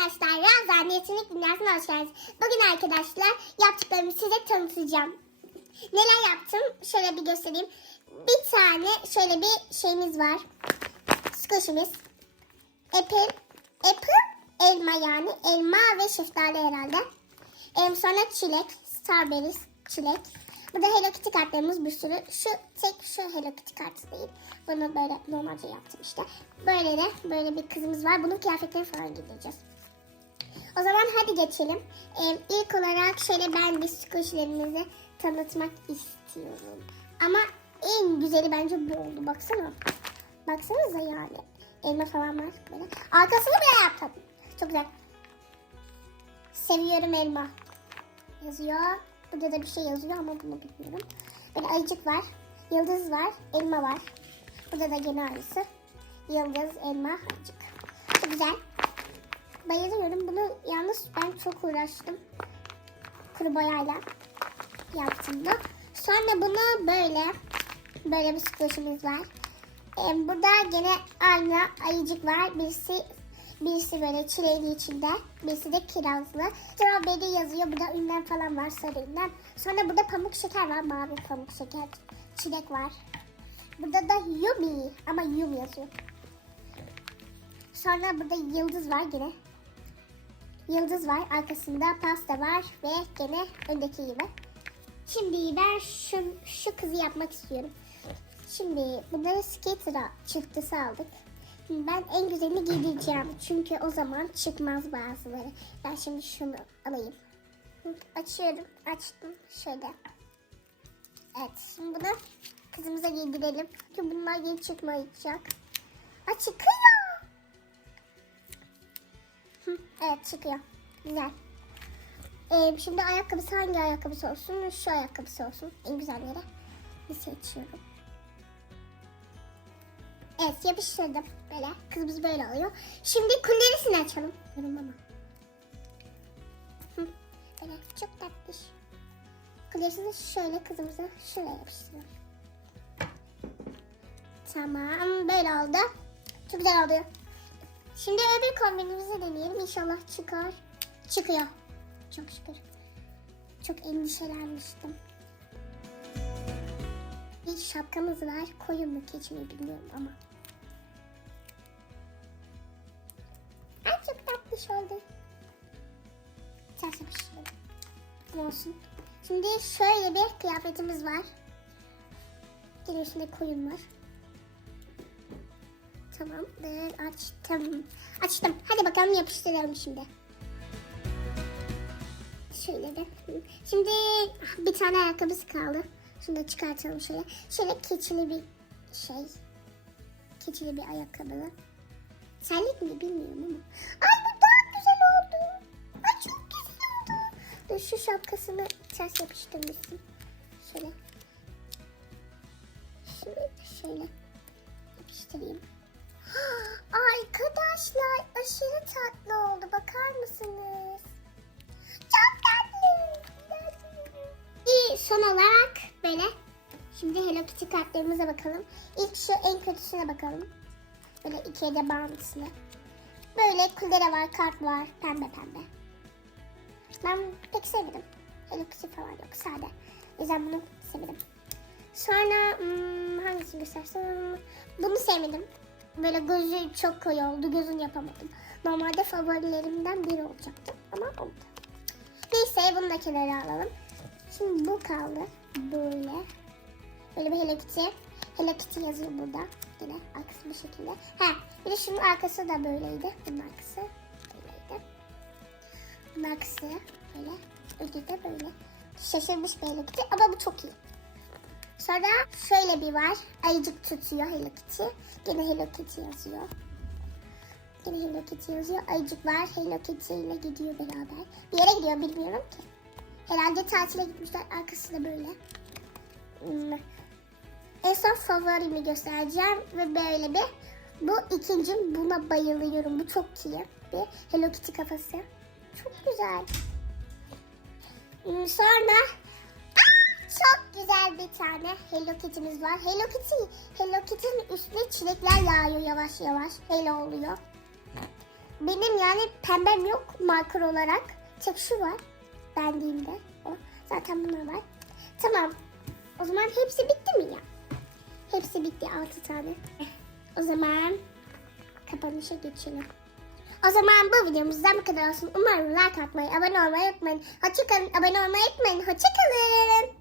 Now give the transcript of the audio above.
arkadaşlar, Razan Yetenek Dünyası'na hoş geldiniz. Bugün arkadaşlar yaptıklarımı size tanıtacağım. Neler yaptım? Şöyle bir göstereyim. Bir tane şöyle bir şeyimiz var. Squish'imiz. Apple, apple, elma yani. Elma ve şeftali herhalde. Em, sonra çilek, strawberries, çilek. Burada Hello Kitty kartlarımız bir sürü. Şu tek şu Hello Kitty kartı değil. Bunu böyle normalce yaptım işte. Böyle de böyle bir kızımız var. Bunun kıyafetlerini falan giydireceğiz. O zaman hadi geçelim. Ee, ilk olarak şöyle ben bir squishlerimizi tanıtmak istiyorum. Ama en güzeli bence bu oldu. Baksana. Baksanıza yani. Elma falan var böyle. Arkasını bile yaptım. Çok güzel. Seviyorum elma. Yazıyor. Burada da bir şey yazıyor ama bunu bilmiyorum. Böyle ayıcık var. Yıldız var. Elma var. Burada da gene aynısı. Yıldız, elma, ayıcık. Çok güzel. Bayılıyorum. Bunu yalnız ben çok uğraştım. Kuru boyayla yaptım da. Sonra bunu böyle böyle bir squishimiz var. Ee, burada gene aynı ayıcık var. Birisi birisi böyle çileğli içinde. Birisi de kirazlı. Strawberry yazıyor. Burada ünlem falan var sarı ünlem. Sonra burada pamuk şeker var. Mavi pamuk şeker. Çilek var. Burada da Yumi ama Yum yazıyor. Sonra burada yıldız var gene. Yıldız var. Arkasında pasta var ve gene öndeki gibi. Şimdi ben şu, şu kızı yapmak istiyorum. Şimdi bunları skater'a çıktısı aldık. Ben en güzelini giydireceğim. Çünkü o zaman çıkmaz bazıları. Ben şimdi şunu alayım. Açıyorum. Açtım. Şöyle. Evet. Şimdi bunu kızımıza giydirelim. Çünkü bunlar yeni çıkmayacak. Aa, çıkıyor. Evet çıkıyor. Güzel. Ee, şimdi ayakkabısı hangi ayakkabısı olsun? Şu ayakkabısı olsun. En güzelleri. Bir seçiyorum. Evet yapıştırdım. Böyle. Kızımız böyle alıyor. Şimdi kullerisini açalım. Durun ama. Hı, Böyle çok tatlış. Kullerisini şöyle kızımıza şuraya yapıştırıyorum. Tamam böyle oldu. Çok güzel oldu. Şimdi öbür kombinimizi deneyelim. İnşallah çıkar. Çıkıyor. Çok şükür. Çok endişelenmiştim. Bir şapkamız var. Koyun mu keçi mi bilmiyorum ama. Ay çok tatlış oldu. Ters yapıştıralım. Ne olsun. Şimdi şöyle bir kıyafetimiz var. Gene koyun var. Tamam. Açtım. Açtım. Hadi bakalım yapıştıralım şimdi. Şöyle de. Şimdi bir tane ayakkabısı kaldı. Şunu da çıkartalım şöyle. Şöyle keçili bir şey. Keçili bir ayakkabı. Senlik mi bilmiyorum ama. Ay bu daha güzel oldu. Ay çok güzel oldu. Dur şu şapkasını ters yapıştırmışsın. Şöyle. Şöyle şöyle yapıştırayım. Arkadaşlar aşırı tatlı oldu. Bakar mısınız? Çok tatlı. Bir son olarak böyle. Şimdi Hello Kitty kartlarımıza bakalım. İlk şu en kötüsüne bakalım. Böyle ikiye de bağlantısına. Böyle kullere var, kart var. Pembe pembe. Ben pek sevmedim. Hello Kitty falan yok. Sade. O yüzden bunu sevmedim. Sonra hmm, hangisini göstersem? Bunu sevmedim. Böyle gözü çok koyu oldu. Gözünü yapamadım. Normalde favorilerimden biri olacaktı. Ama oldu. Neyse bunu alalım. Şimdi bu kaldı. Böyle. Böyle bir Hello Kitty. Hello Kitty yazıyor burada. Yine arkası bu şekilde. Ha, bir de şunun arkası da böyleydi. Bunun arkası böyleydi. Bunun arkası böyle. Ödü de böyle. Şaşırmış bir Hello Kitty ama bu çok. Sonra şöyle bir var. Ayıcık tutuyor Hello Kitty. Gene Hello Kitty yazıyor. Gene Hello Kitty yazıyor. Ayıcık var. Hello Kitty ile gidiyor beraber. Bir yere gidiyor bilmiyorum ki. Herhalde tatile gitmişler. Arkası da böyle. Hmm. En son favorimi göstereceğim. Ve böyle bir. Bu ikinci. Buna bayılıyorum. Bu çok iyi. Bir Hello Kitty kafası. Çok güzel. Hmm, Sonra Aa, çok güzel bir tane Hello Kitty'miz var. Hello Kitty, Hello Kitty'nin üstüne çilekler yağıyor yavaş yavaş. Hello oluyor. benim yani pembem yok marker olarak. Tek şu var. Bendiğimde. O. Zaten bunlar var. Tamam. O zaman hepsi bitti mi ya? Hepsi bitti 6 tane. O zaman kapanışa geçelim. O zaman bu videomuzdan bu kadar olsun. Umarım like atmayı, abone olmayı unutmayın. Hoşçakalın, abone olmayı unutmayın. Hoşçakalın.